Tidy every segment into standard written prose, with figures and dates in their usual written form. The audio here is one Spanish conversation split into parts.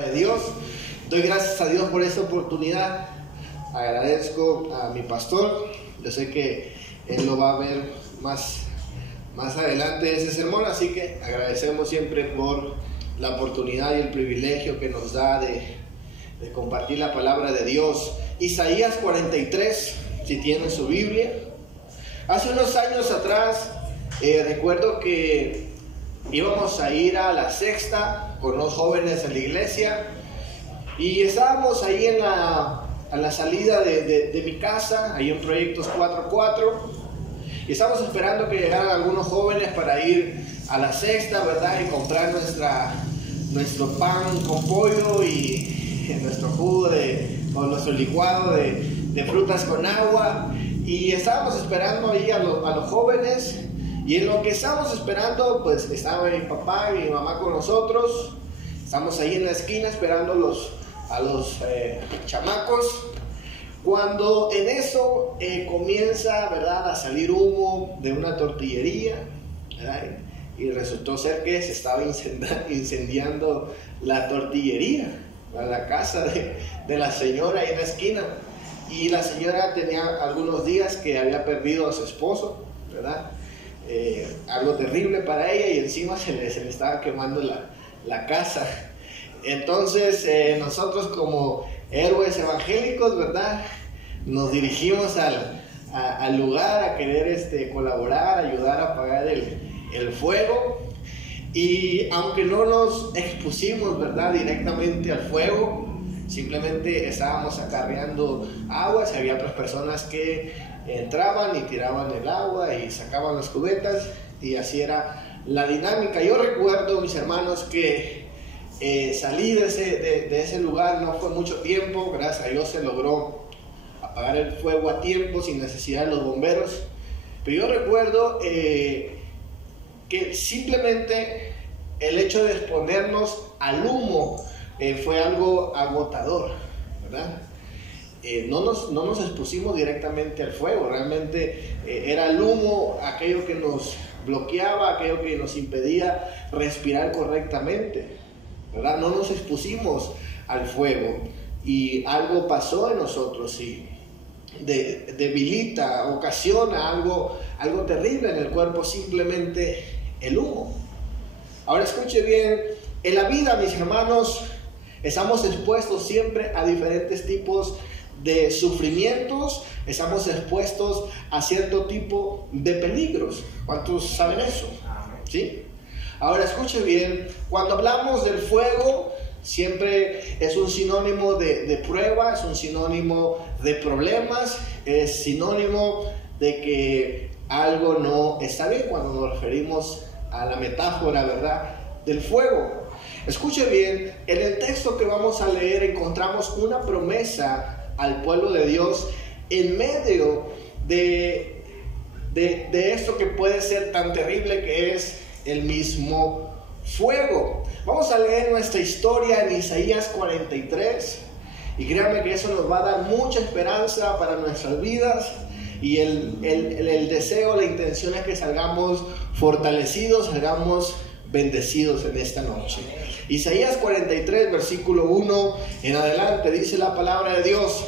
De Dios, doy gracias a Dios por esta oportunidad. Agradezco a mi pastor. Yo sé que él lo va a ver más adelante ese sermón, así que agradecemos siempre por la oportunidad y el privilegio que nos da de compartir la palabra de Dios. Isaías 43, si tienen su Biblia. Hace unos años atrás recuerdo que íbamos a ir a la sexta con los jóvenes de la iglesia y estábamos ahí a la salida de mi casa, ahí en Proyectos 44, y estábamos esperando que llegaran algunos jóvenes para ir a la sexta, ¿verdad? Y comprar nuestro pan con pollo y nuestro jugo o nuestro licuado de frutas con agua, y estábamos esperando ahí a los jóvenes. Y en lo que estábamos esperando, pues estaba mi papá y mi mamá con nosotros. Estamos ahí en la esquina esperando a los chamacos. Cuando en eso comienza, ¿verdad?, a salir humo de una tortillería, ¿verdad? Y resultó ser que se estaba incendiando la tortillería, la casa de la señora ahí en la esquina. Y la señora tenía algunos días que había perdido a su esposo, ¿verdad? Algo terrible para ella, y encima se le estaba quemando la casa. Entonces nosotros, como héroes evangélicos, ¿verdad?, nos dirigimos al lugar a querer colaborar, ayudar a apagar el fuego. Y aunque no nos expusimos, ¿verdad?, directamente al fuego, simplemente estábamos acarreando aguas. Había otras personas que entraban y tiraban el agua y sacaban las cubetas, y así era la dinámica. Yo recuerdo, mis hermanos, que salí de ese lugar, no fue mucho tiempo, gracias a Dios se logró apagar el fuego a tiempo sin necesidad de los bomberos. Pero yo recuerdo que simplemente el hecho de exponernos al humo fue algo agotador, ¿verdad? No nos expusimos directamente al fuego, realmente era el humo aquello que nos bloqueaba, aquello que nos impedía respirar correctamente, ¿verdad? No nos expusimos al fuego, y algo pasó en nosotros y debilita, ocasiona algo terrible en el cuerpo, simplemente el humo. Ahora escuche bien, en la vida, mis hermanos, estamos expuestos siempre a diferentes tipos de sufrimientos, estamos expuestos a cierto tipo de peligros. ¿Cuántos saben eso? ¿Sí? Ahora escuche bien, cuando hablamos del fuego, siempre es un sinónimo de prueba, es un sinónimo de problemas, es sinónimo de que algo no está bien cuando nos referimos a la metáfora, ¿verdad?, del fuego. Escuche bien, en el texto que vamos a leer encontramos una promesa al pueblo de Dios en medio de esto que puede ser tan terrible, que es el mismo fuego. Vamos a leer nuestra historia en Isaías 43, y créanme que eso nos va a dar mucha esperanza para nuestras vidas, y el deseo, la intención es que salgamos fortalecidos, salgamos bendecidos en esta noche. Isaías 43, versículo 1 en adelante, dice la palabra de Dios: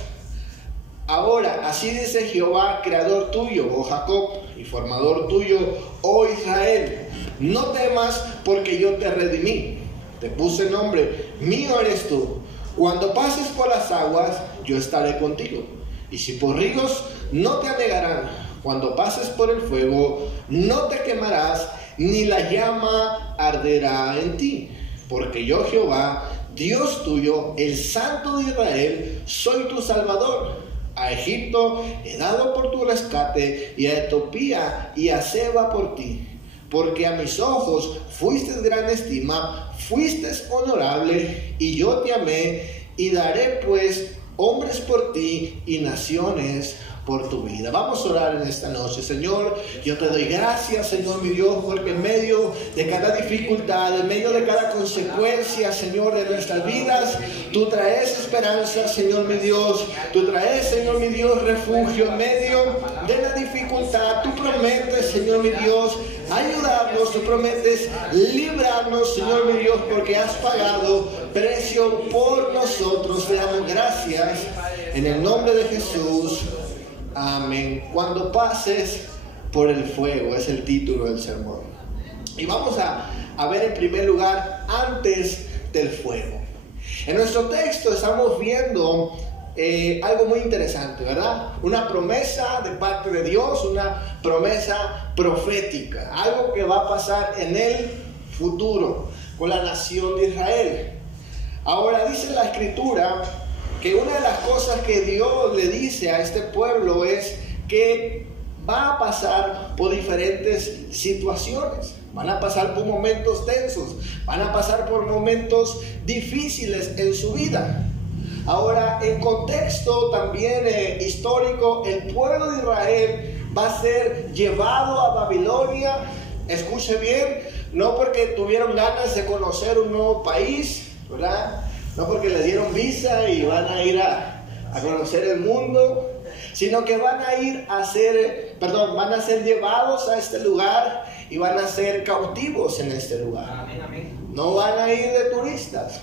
Ahora, así dice Jehová, creador tuyo, oh Jacob, y formador tuyo, oh Israel: no temas, porque yo te redimí, te puse nombre, mío eres tú. Cuando pases por las aguas, yo estaré contigo, y si por ríos, no te anegarán. Cuando pases por el fuego, no te quemarás, ni la llama arderá en ti. Porque yo, Jehová, Dios tuyo, el Santo de Israel, soy tu Salvador. A Egipto he dado por tu rescate, y a Etiopía y a Seba por ti. Porque a mis ojos fuiste de gran estima, fuiste honorable, y yo te amé, y daré pues hombres por ti y naciones por tu vida. Vamos a orar en esta noche. Señor, yo te doy gracias, Señor mi Dios, porque en medio de cada dificultad, en medio de cada consecuencia, Señor, de nuestras vidas, tú traes esperanza, Señor mi Dios. Tú traes, Señor mi Dios, refugio en medio de la dificultad. Tú prometes, Señor mi Dios, ayudarnos. Tú prometes librarnos, Señor mi Dios, porque has pagado precio propiciación por nosotros. Le damos gracias en el nombre de Jesús. Amén. Cuando pases por el fuego, es el título del sermón. Y vamos a ver en primer lugar antes del fuego. En nuestro texto estamos viendo algo muy interesante, ¿verdad? Una promesa de parte de Dios, una promesa profética, algo que va a pasar en el futuro con la nación de Israel. Ahora dice la Escritura que una de las cosas que Dios le dice a este pueblo es que va a pasar por diferentes situaciones. Van a pasar por momentos tensos, van a pasar por momentos difíciles en su vida. Ahora, en contexto también histórico, el pueblo de Israel va a ser llevado a Babilonia. Escuche bien, no porque tuvieron ganas de conocer un nuevo país, ¿verdad? No porque les dieron visa y van a ir a conocer el mundo, sino que van a ser llevados a este lugar y van a ser cautivos en este lugar. Amén, amén. No van a ir de turistas,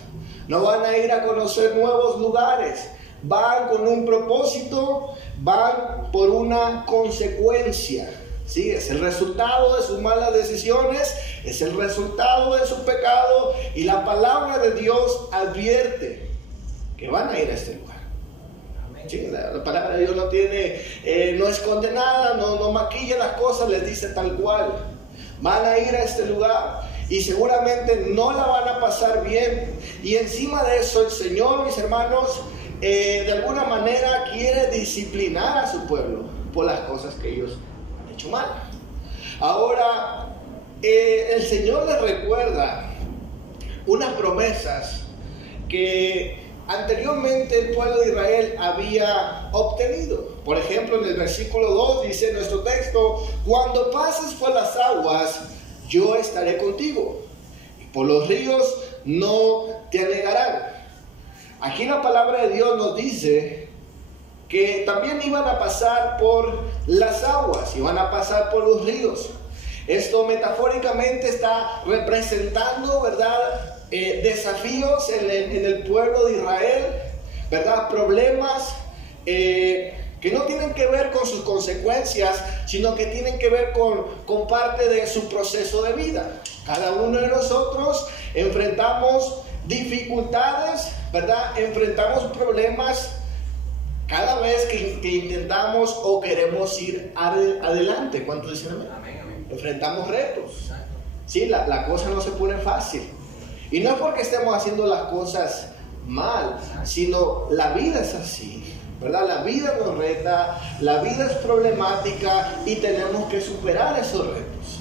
no van a ir a conocer nuevos lugares, van con un propósito, van por una consecuencia. Sí, es el resultado de sus malas decisiones, es el resultado de su pecado, y la palabra de Dios advierte que van a ir a este lugar. Sí, la palabra de Dios no esconde nada, no maquilla las cosas, les dice tal cual. Van a ir a este lugar y seguramente no la van a pasar bien. Y encima de eso el Señor, mis hermanos, de alguna manera quiere disciplinar a su pueblo por las cosas que ellos han hecho mal. Ahora, el Señor les recuerda unas promesas que anteriormente el pueblo de Israel había obtenido. Por ejemplo, en el versículo 2 dice nuestro texto: cuando pases por las aguas, yo estaré contigo, y por los ríos no te anegarán. Aquí la palabra de Dios nos dice que también iban a pasar por las aguas, iban a pasar por los ríos. Esto metafóricamente está representando, ¿verdad?, desafíos en el pueblo de Israel, ¿verdad? Problemas que no tienen que ver con sus consecuencias, sino que tienen que ver con parte de su proceso de vida. Cada uno de nosotros enfrentamos dificultades, ¿verdad? Enfrentamos problemas cada vez que intentamos o queremos ir adelante. ¿Cuántos dicen amén? Amén, amén. Enfrentamos retos. Exacto. Sí, la cosa no se pone fácil. Y no es porque estemos haciendo las cosas mal, sino la vida es así, ¿verdad? La vida nos reta, la vida es problemática y tenemos que superar esos retos.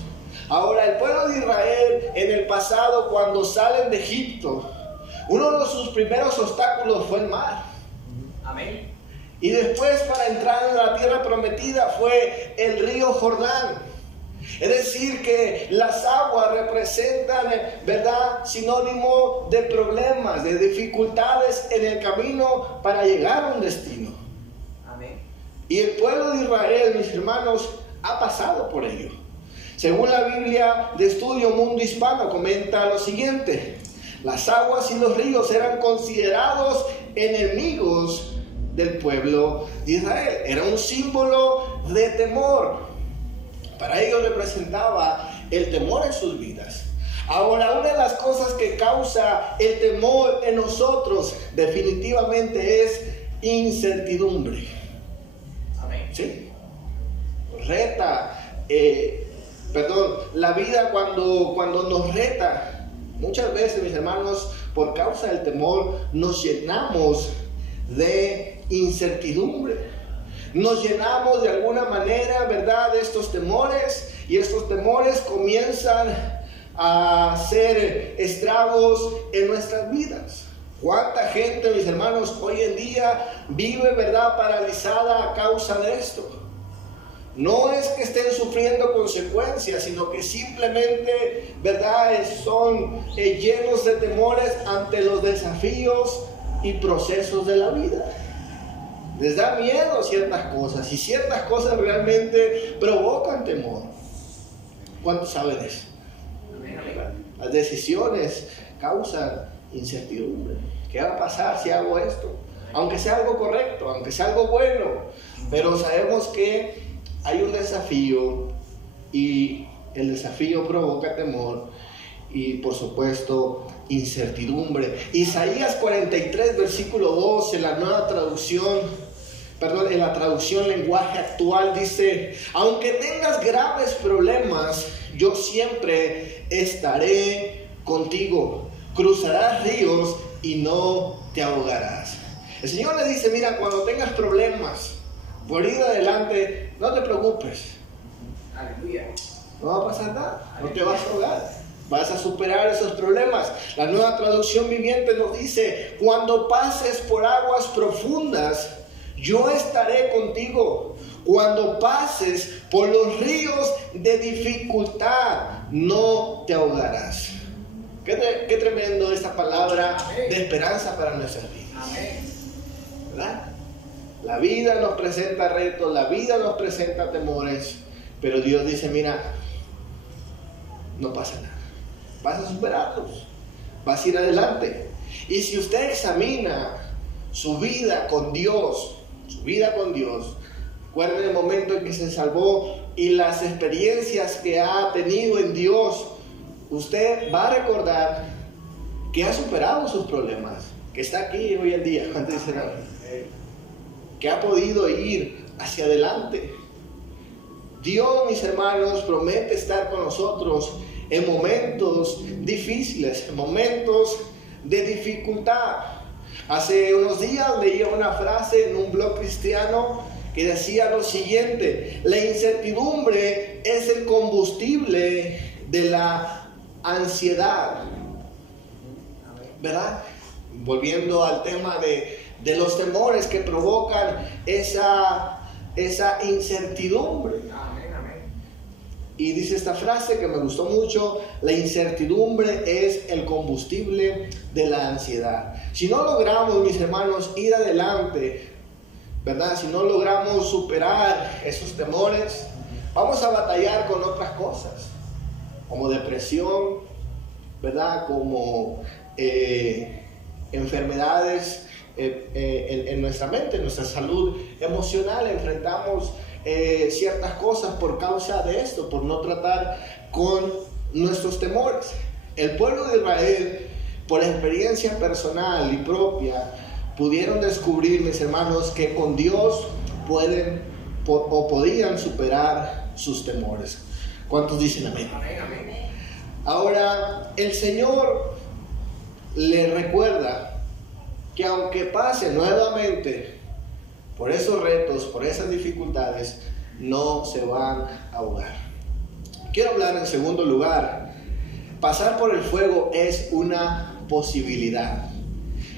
Ahora, el pueblo de Israel en el pasado, cuando salen de Egipto, uno de sus primeros obstáculos fue el mar. Amén. Y después, para entrar en la tierra prometida, fue el río Jordán. Es decir, que las aguas representan, ¿verdad?, sinónimo de problemas, de dificultades en el camino para llegar a un destino. Amén. Y el pueblo de Israel, mis hermanos, ha pasado por ello. Según la Biblia de Estudio Mundo Hispano, comenta lo siguiente: las aguas y los ríos eran considerados enemigos del pueblo de Israel. Era un símbolo de temor. Para ellos representaba el temor en sus vidas. Ahora, una de las cosas que causa el temor en nosotros definitivamente es incertidumbre. Amén. ¿Sí? La vida cuando nos reta, muchas veces, mis hermanos, por causa del temor, nos llenamos de incertidumbre. Nos llenamos de alguna manera, ¿verdad?, de estos temores, y estos temores comienzan a hacer estragos en nuestras vidas. ¿Cuánta gente, mis hermanos, hoy en día vive, ¿verdad?, paralizada a causa de esto? No es que estén sufriendo consecuencias, sino que simplemente, ¿verdad?, son llenos de temores ante los desafíos y procesos de la vida. Les da miedo ciertas cosas, y ciertas cosas realmente provocan temor. ¿Cuántos saben eso? Amén, amén. Las decisiones causan incertidumbre. ¿Qué va a pasar si hago esto? Aunque sea algo correcto, aunque sea algo bueno, pero sabemos que hay un desafío y el desafío provoca temor y por supuesto incertidumbre. Isaías 43 versículo 2 en la nueva traducción, en la traducción lenguaje actual dice: aunque tengas graves problemas, yo siempre estaré contigo. Cruzarás ríos y no te ahogarás. El Señor le dice: mira, cuando tengas problemas por ir adelante, no te preocupes. Aleluya. No va a pasar nada, no te vas a ahogar, vas a superar esos problemas. La nueva traducción viviente nos dice: cuando pases por aguas profundas, yo estaré contigo. Cuando pases por los ríos de dificultad, no te ahogarás. Qué tremendo esta palabra de esperanza para nuestras vidas. Amén. ¿Verdad? La vida nos presenta retos, la vida nos presenta temores, pero Dios dice: mira, no pasa nada, vas a superarlos, vas a ir adelante. Y si usted examina su vida con Dios, recuerde el momento en que se salvó y las experiencias que ha tenido en Dios, usted va a recordar que ha superado sus problemas, que está aquí hoy en día, que ha podido ir hacia adelante. Dios, mis hermanos, promete estar con nosotros en momentos difíciles, en momentos de dificultad. Hace unos días leía una frase en un blog cristiano que decía lo siguiente: la incertidumbre es el combustible de la ansiedad. ¿Verdad? Volviendo al tema de los temores que provocan esa incertidumbre. Amén, amén. Y dice esta frase que me gustó mucho: la incertidumbre es el combustible de la ansiedad. Si no logramos, mis hermanos, ir adelante, ¿verdad? Si no logramos superar esos temores, vamos a batallar con otras cosas, como depresión, ¿verdad? Como enfermedades en nuestra mente, en nuestra salud emocional. Enfrentamos ciertas cosas por causa de esto, por no tratar con nuestros temores. El pueblo de Israel, por experiencia personal y propia, pudieron descubrir, mis hermanos, que con Dios podían superar sus temores. ¿Cuántos dicen amén? Amén, amén. Ahora, el Señor le recuerda que aunque pase nuevamente por esos retos, por esas dificultades, no se van a ahogar. Quiero hablar en segundo lugar: pasar por el fuego es una posibilidad.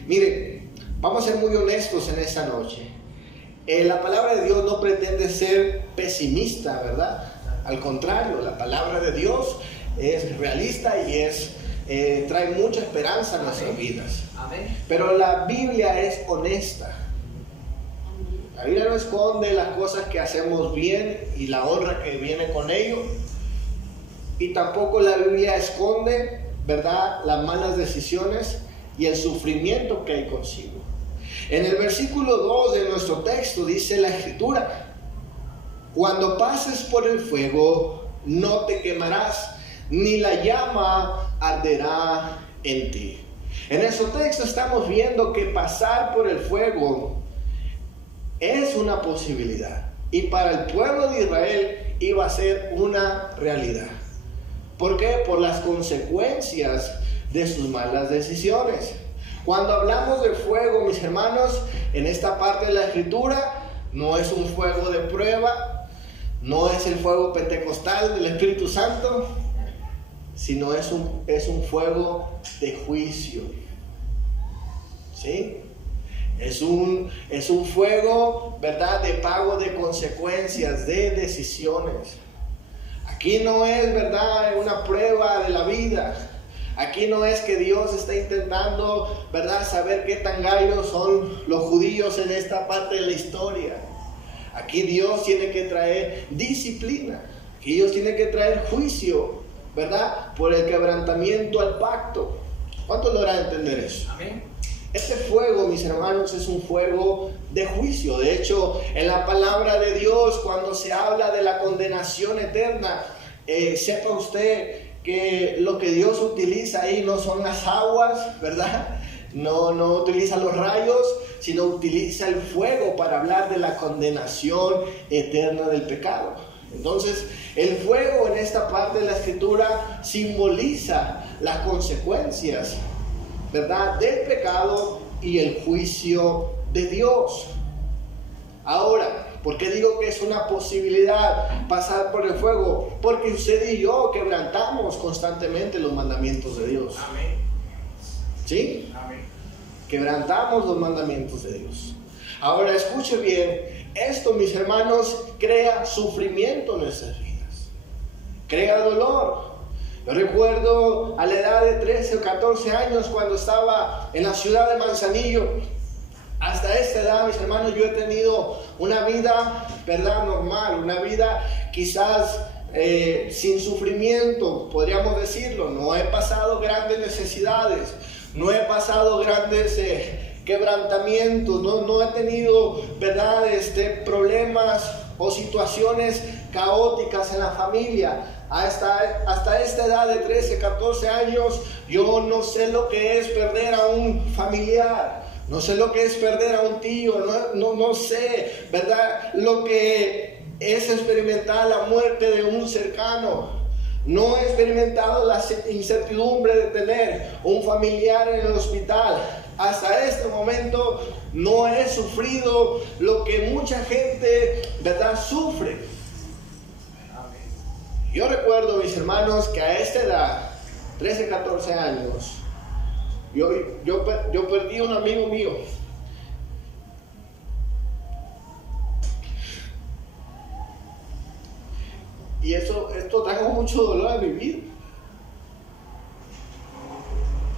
Miren, vamos a ser muy honestos en esta noche. La palabra de Dios no pretende ser pesimista, ¿verdad? Al contrario, la palabra de Dios es realista y trae mucha esperanza a nuestras vidas. Amén. Pero la Biblia es honesta. La Biblia no esconde las cosas que hacemos bien y la honra que viene con ello. Y tampoco la Biblia esconde, ¿verdad?, las malas decisiones y el sufrimiento que hay consigo. En el versículo 2 de nuestro texto dice la Escritura: cuando pases por el fuego, no te quemarás, ni la llama arderá en ti. En ese texto estamos viendo que pasar por el fuego es una posibilidad, y para el pueblo de Israel iba a ser una realidad. ¿Por qué? Por las consecuencias de sus malas decisiones. Cuando hablamos de fuego, mis hermanos, en esta parte de la Escritura, no es un fuego de prueba, no es el fuego pentecostal del Espíritu Santo, sino es un fuego de juicio. ¿Sí? Es un fuego, ¿verdad?, de pago de consecuencias, de decisiones. Aquí no es, ¿verdad?, una prueba de la vida. Aquí no es que Dios está intentando, ¿verdad?, saber qué tan gallos son los judíos en esta parte de la historia. Aquí Dios tiene que traer disciplina. Aquí Dios tiene que traer juicio, ¿verdad?, por el quebrantamiento al pacto. ¿Cuántos logran entender eso? Amén. Este fuego, mis hermanos, es un fuego de juicio. De hecho, en la palabra de Dios, cuando se habla de la condenación eterna, sepa usted que lo que Dios utiliza ahí no son las aguas, ¿verdad? No utiliza los rayos, sino utiliza el fuego para hablar de la condenación eterna del pecado. Entonces, el fuego en esta parte de la Escritura simboliza las consecuencias, ¿verdad?, del pecado y el juicio de Dios. Ahora, ¿por qué digo que es una posibilidad pasar por el fuego? Porque usted y yo quebrantamos constantemente los mandamientos de Dios. Amén. ¿Sí? Amén. Quebrantamos los mandamientos de Dios. Ahora, escuche bien, esto, mis hermanos, crea sufrimiento en nuestras vidas. Crea dolor. Yo recuerdo a la edad de 13 o 14 años cuando estaba en la ciudad de Manzanillo. Hasta esta edad, mis hermanos, yo he tenido una vida, ¿verdad?, normal, una vida quizás sin sufrimiento, podríamos decirlo. No he pasado grandes necesidades, no he pasado grandes quebrantamientos, no he tenido, ¿verdad?, problemas o situaciones caóticas en la familia. Hasta esta edad de 13, 14 años, yo no sé lo que es perder a un familiar, no sé lo que es perder a un tío, no sé, ¿verdad?, lo que es experimentar la muerte de un cercano. No he experimentado la incertidumbre de tener un familiar en el hospital. Hasta este momento no he sufrido lo que mucha gente, ¿verdad?, sufre. Yo recuerdo, mis hermanos, que a esta edad, 13, 14 años, yo perdí a un amigo mío. Y esto trajo mucho dolor a mi vida.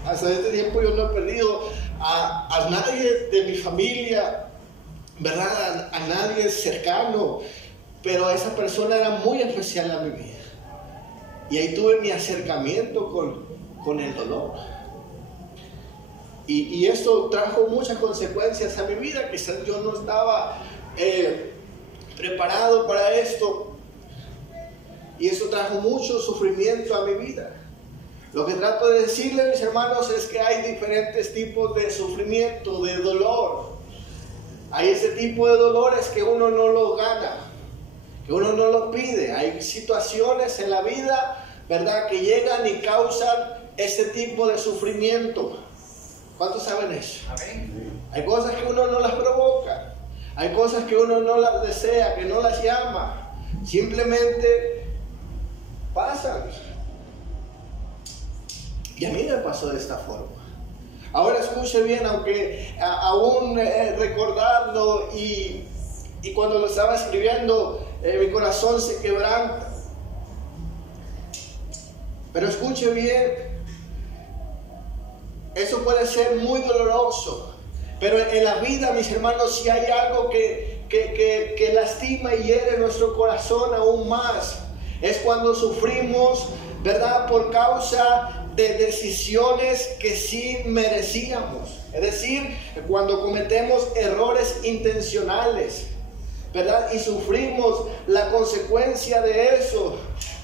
Hasta este tiempo yo no he perdido a nadie de mi familia, ¿verdad? A nadie cercano, pero esa persona era muy especial a mi vida. Y ahí tuve mi acercamiento con el dolor. Y esto trajo muchas consecuencias a mi vida. Quizás yo no estaba preparado para esto. Y eso trajo mucho sufrimiento a mi vida. Lo que trato de decirles, mis hermanos, es que hay diferentes tipos de sufrimiento, de dolor. Hay ese tipo de dolores que uno no lo gana, que uno no lo pide. Hay situaciones en la vida, ¿verdad?, que llegan y causan ese tipo de sufrimiento. ¿Cuántos saben eso? Amén. Hay cosas que uno no las provoca. Hay cosas que uno no las desea, que no las llama. Simplemente pasan. Y a mí me pasó de esta forma. Ahora escuche bien, aunque aún recordarlo y cuando lo estaba escribiendo, mi corazón se quebranta. Pero escuche bien, eso puede ser muy doloroso. Pero en la vida, mis hermanos, si hay algo que lastima y hiere nuestro corazón aún más, es cuando sufrimos, ¿verdad?, por causa de decisiones que sí merecíamos. Es decir, cuando cometemos errores intencionales, ¿verdad?, y sufrimos la consecuencia de eso.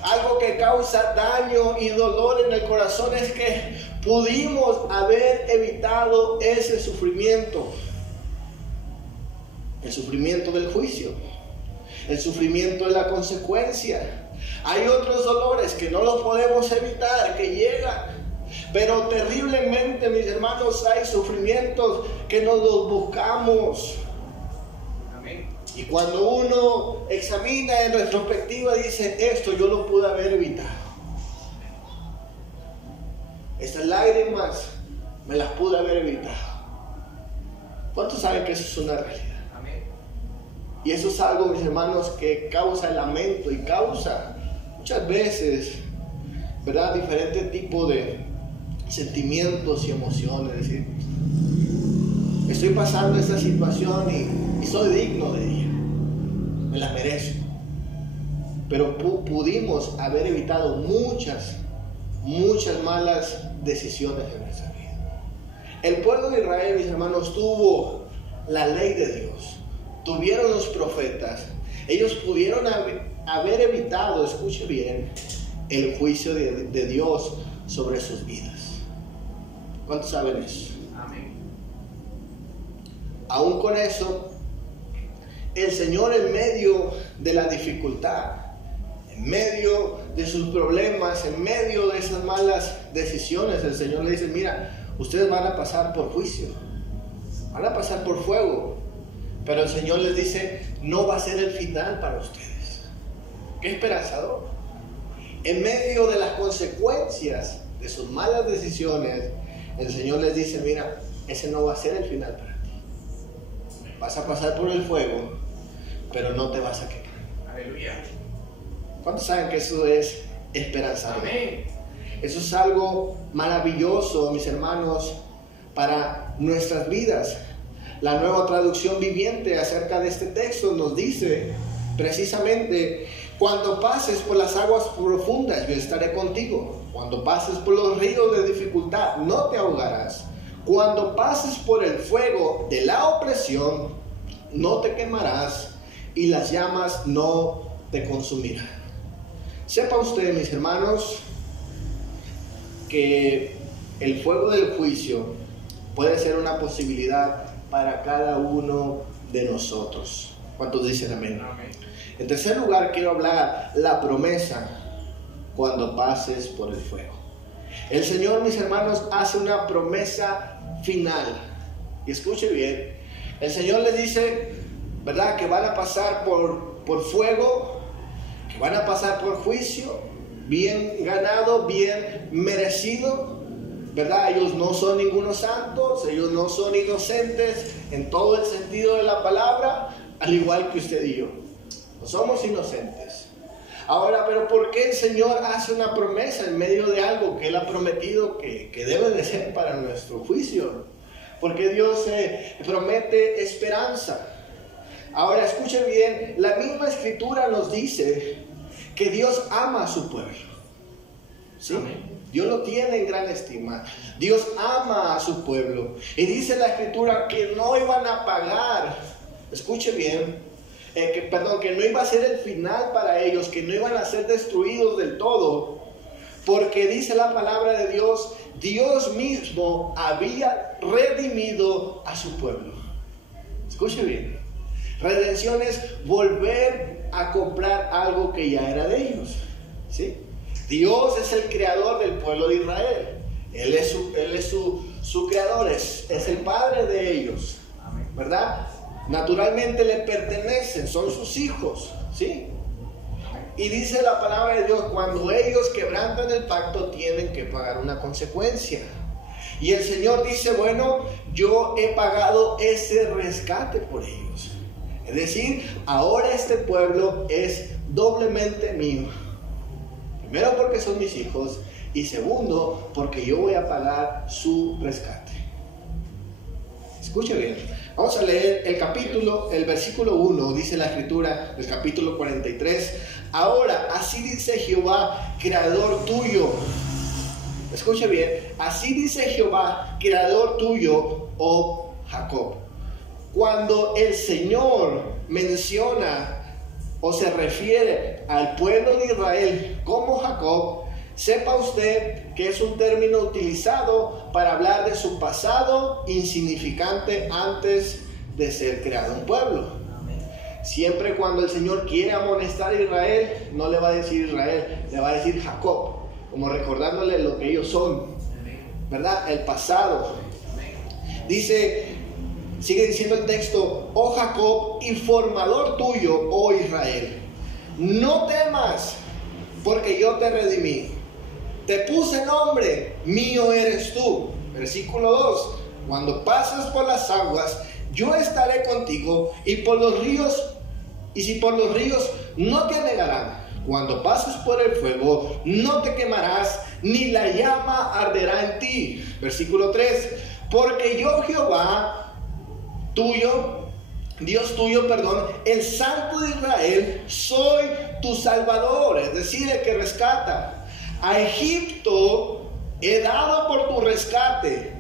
Algo que causa daño y dolor en el corazón es que pudimos haber evitado ese sufrimiento. El sufrimiento del juicio, el sufrimiento de la consecuencia. Hay otros dolores que no los podemos evitar, que llegan, pero terriblemente, mis hermanos, hay sufrimientos que nos los buscamos. Amén. Y cuando uno examina en retrospectiva, dice, esto yo lo pude haber evitado. Estas lágrimas me las pude haber evitado. ¿Cuántos saben que eso es una realidad? Amén. Y eso es algo, mis hermanos, que causa lamento y causa muchas veces, ¿verdad?, diferentes tipos de sentimientos y emociones. Es decir, estoy pasando esta situación y soy digno de ella, me la merezco. Pero pudimos haber evitado muchas malas decisiones en nuestra vida. El pueblo de Israel, mis hermanos, tuvo la ley de Dios, tuvieron los profetas. Ellos pudieron haber evitado, escuche bien, el juicio de Dios sobre sus vidas. ¿Cuántos saben eso? Amén. Aún con eso, el Señor, en medio de la dificultad, en medio de sus problemas, en medio de esas malas decisiones, el Señor le dice: mira, ustedes van a pasar por juicio, van a pasar por fuego, pero el Señor les dice: no va a ser el final para ustedes. ¡Qué esperanzador! En medio de las consecuencias de sus malas decisiones, el Señor les dice: mira, ese no va a ser el final para ti. Vas a pasar por el fuego, pero no te vas a quemar. Aleluya. ¿Cuántos saben que eso es esperanzador? Amén. Eso es algo maravilloso, mis hermanos, para nuestras vidas. La Nueva Traducción Viviente acerca de este texto nos dice precisamente: cuando pases por las aguas profundas, yo estaré contigo. Cuando pases por los ríos de dificultad, no te ahogarás. Cuando pases por el fuego de la opresión, no te quemarás, y las llamas no te consumirán. Sepa usted, mis hermanos, que el fuego del juicio puede ser una posibilidad para cada uno de nosotros. ¿Cuántos dicen amén? Amén. En tercer lugar, quiero hablar la promesa cuando pases por el fuego. El Señor, mis hermanos, hace una promesa final. Y escuche bien, el Señor les dice, ¿verdad?, que van a pasar por fuego, que van a pasar por juicio, bien ganado, bien merecido, ¿verdad? Ellos no son ningunos santos, ellos no son inocentes en todo el sentido de la palabra, al igual que usted y yo. No somos inocentes. Ahora, pero ¿por qué el Señor hace una promesa en medio de algo que Él ha prometido que debe de ser para nuestro juicio? Porque Dios promete esperanza. Ahora, escuchen bien, la misma Escritura nos dice que Dios ama a su pueblo. ¿Sí? Amén. Dios lo tiene en gran estima. Dios ama a su pueblo. Y dice la Escritura que no iban a pagar, escuche bien, que no iba a ser el final para ellos, que no iban a ser destruidos del todo, porque dice la palabra de Dios, Dios mismo había redimido a su pueblo. Escuche bien, redención es volver a comprar algo que ya era de ellos, ¿sí? Dios es el creador del pueblo de Israel. Él es su creador, es el padre de ellos, ¿verdad? Naturalmente le pertenecen, son sus hijos, ¿sí? Y dice la palabra de Dios, cuando ellos quebrantan el pacto tienen que pagar una consecuencia. Y el Señor dice, bueno, yo he pagado ese rescate por ellos. Es decir, ahora este pueblo es doblemente mío. Primero porque son mis hijos y segundo porque yo voy a pagar su rescate. Escuche bien. Vamos a leer el versículo 1, dice la Escritura, del capítulo 43. Ahora, así dice Jehová, creador tuyo. Escuche bien, así dice Jehová, creador tuyo, oh Jacob. Cuando el Señor menciona o se refiere al pueblo de Israel como Jacob, sepa usted que es un término utilizado para hablar de su pasado insignificante antes de ser creado un pueblo. Siempre cuando el Señor quiere amonestar a Israel, no le va a decir Israel, le va a decir Jacob, como recordándole lo que ellos son, ¿verdad? El pasado. Dice, sigue diciendo el texto, oh Jacob y formador tuyo, oh Israel, no temas, porque yo te redimí. Te puse nombre, mío eres tú. Versículo 2. Cuando pases por las aguas, yo estaré contigo, y si por los ríos no te anegarán. Cuando pases por el fuego, no te quemarás, ni la llama arderá en ti. Versículo 3. Porque yo, Jehová, Dios tuyo, el Santo de Israel, soy tu Salvador, es decir, el que rescata. A Egipto he dado por tu rescate,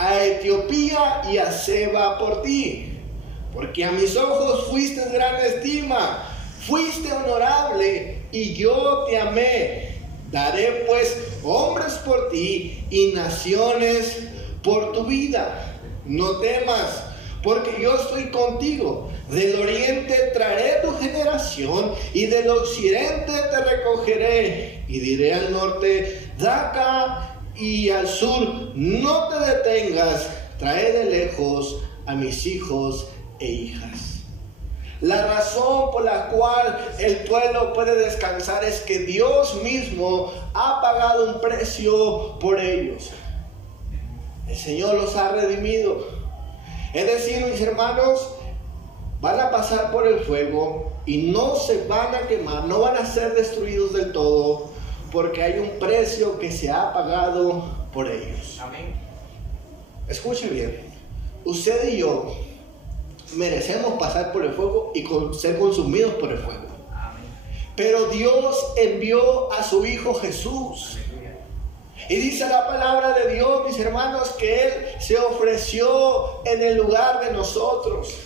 a Etiopía y a Seba por ti, porque a mis ojos fuiste de gran estima, fuiste honorable y yo te amé. Daré pues hombres por ti y naciones por tu vida. No temas, porque yo estoy contigo. Del oriente traeré tu generación y del occidente te recogeré. Y diré al norte, da acá, y al sur, no te detengas. Trae de lejos a mis hijos e hijas. La razón por la cual el pueblo puede descansar es que Dios mismo ha pagado un precio por ellos. El Señor los ha redimido. Es decir, mis hermanos, van a pasar por el fuego y no se van a quemar, no van a ser destruidos del todo, porque hay un precio que se ha pagado por ellos. Amén. Escuche bien, usted y yo merecemos pasar por el fuego y ser consumidos por el fuego. Amén. Pero Dios envió a su Hijo Jesús. Y dice la palabra de Dios, mis hermanos, que Él se ofreció en el lugar de nosotros.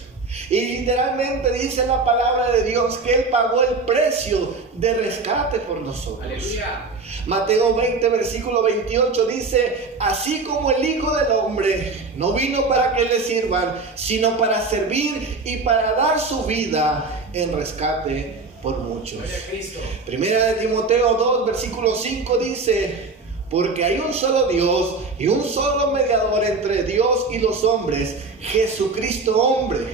Y literalmente dice la palabra de Dios que Él pagó el precio de rescate por nosotros. Aleluya. Mateo 20, versículo 28 dice, así como el Hijo del Hombre no vino para que le sirvan, sino para servir y para dar su vida en rescate por muchos. Gloria a Cristo. Primera de Timoteo 2, versículo 5 dice, porque hay un solo Dios y un solo mediador entre Dios y los hombres, Jesucristo hombre,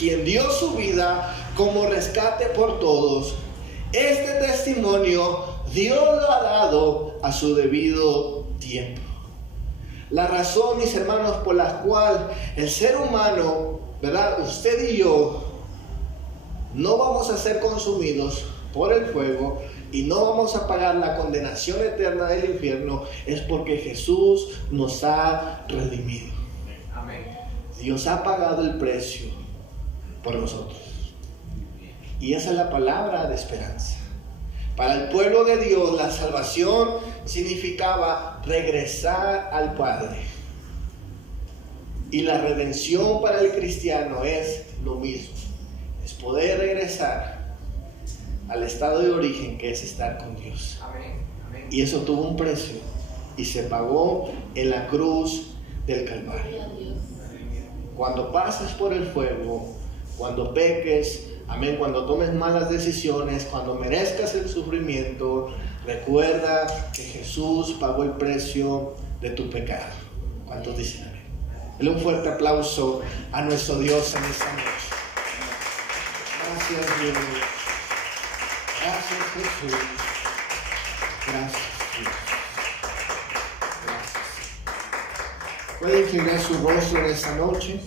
quien dio su vida como rescate por todos. Este testimonio Dios lo ha dado a su debido tiempo. La razón, mis hermanos, por la cual el ser humano, ¿verdad? Usted y yo, no vamos a ser consumidos por el fuego y no vamos a pagar la condenación eterna del infierno, es porque Jesús nos ha redimido. Amén. Dios ha pagado el precio por nosotros. Y esa es la palabra de esperanza. Para el pueblo de Dios, la salvación significaba regresar al Padre. Y la redención para el cristiano es lo mismo. Es poder regresar al estado de origen, que es estar con Dios. Amén. Amén. Y eso tuvo un precio y se pagó en la cruz del Calvario. Cuando pases por el fuego, cuando peques, amén, cuando tomes malas decisiones, cuando merezcas el sufrimiento, recuerda que Jesús pagó el precio de tu pecado. ¿Cuántos dicen amén? Dale un fuerte aplauso a nuestro Dios en esta noche. Gracias, Dios. Gracias, Jesús. Gracias, Dios. Gracias. Puede inclinar su rostro en esta noche.